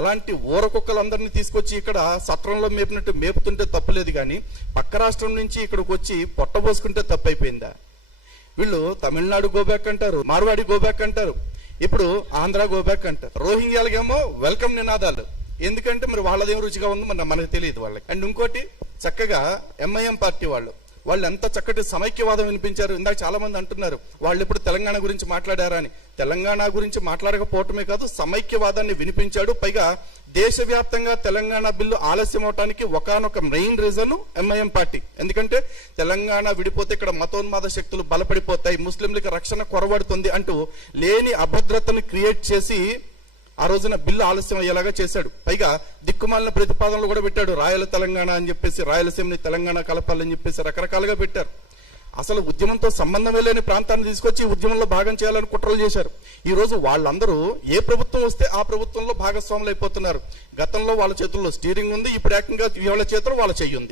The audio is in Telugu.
అలాంటి ఊర కుక్కలందరినీ తీసుకొచ్చి ఇక్కడ సత్రంలో మేపినట్టు మేపుతుంటే తప్పులేదు, కానీ పక్క రాష్ట్రం నుంచి ఇక్కడికి వచ్చి పొట్టబోసుకుంటే తప్పైపోయిందా? వీళ్ళు తమిళనాడు గోబ్యాక్ అంటారు, మార్వాడి గోబ్యాక్ అంటారు, ఇప్పుడు ఆంధ్ర గోబ్యాక్ అంటారు. రోహింగ్యాలకేమో వెల్కమ్ నినాదాలు. ఎందుకంటే మరి వాళ్ళదేం రుచిగా ఉందో మనకు తెలియదు వాళ్ళకి. అండ్ ఇంకోటి, చక్కగా ఎంఐఎం పార్టీ వాళ్ళు ఎంత చక్కటి సమైక్యవాదం వినిపించారు. ఇందాక చాలా మంది అంటున్నారు వాళ్ళు ఎప్పుడు తెలంగాణ గురించి మాట్లాడారా అని. తెలంగాణ గురించి మాట్లాడకపోవటమే కాదు, సమైక్యవాదాన్ని వినిపించాడు. పైగా దేశవ్యాప్తంగా తెలంగాణ బిల్లు ఆలస్యం అవటానికి ఒకానొక మెయిన్ రీజన్ ఎంఐఎం పార్టీ. ఎందుకంటే తెలంగాణ విడిపోతే ఇక్కడ మతోన్మాద శక్తులు బలపడిపోతాయి, ముస్లింలకు రక్షణ కొరబడుతుంది అంటూ లేని అభద్రతను క్రియేట్ చేసి ఆ రోజున బిల్లు ఆలస్యం అయ్యేలాగా చేశాడు. పైగా దిక్కుమాలిన ప్రతిపాదనలు కూడా పెట్టాడు. రాయల తెలంగాణ అని చెప్పేసి, రాయలసీమని తెలంగాణ కలపాలని చెప్పేసి రకరకాలుగా పెట్టారు. అసలు ఉద్యమంతో సంబంధమే లేని ప్రాంతాన్ని తీసుకొచ్చి ఉద్యమంలో భాగం చేయాలని కుట్రలు చేశారు. ఈ రోజు వాళ్ళందరూ ఏ ప్రభుత్వం వస్తే ఆ ప్రభుత్వంలో భాగస్వాములు అయిపోతున్నారు. గతంలో వాళ్ళ చేతుల్లో స్టీరింగ్ ఉంది, ఇప్పుడు ఏకంగా వీళ్ళ చేతుల్లో వాళ్ళ చెయ్యి ఉంది.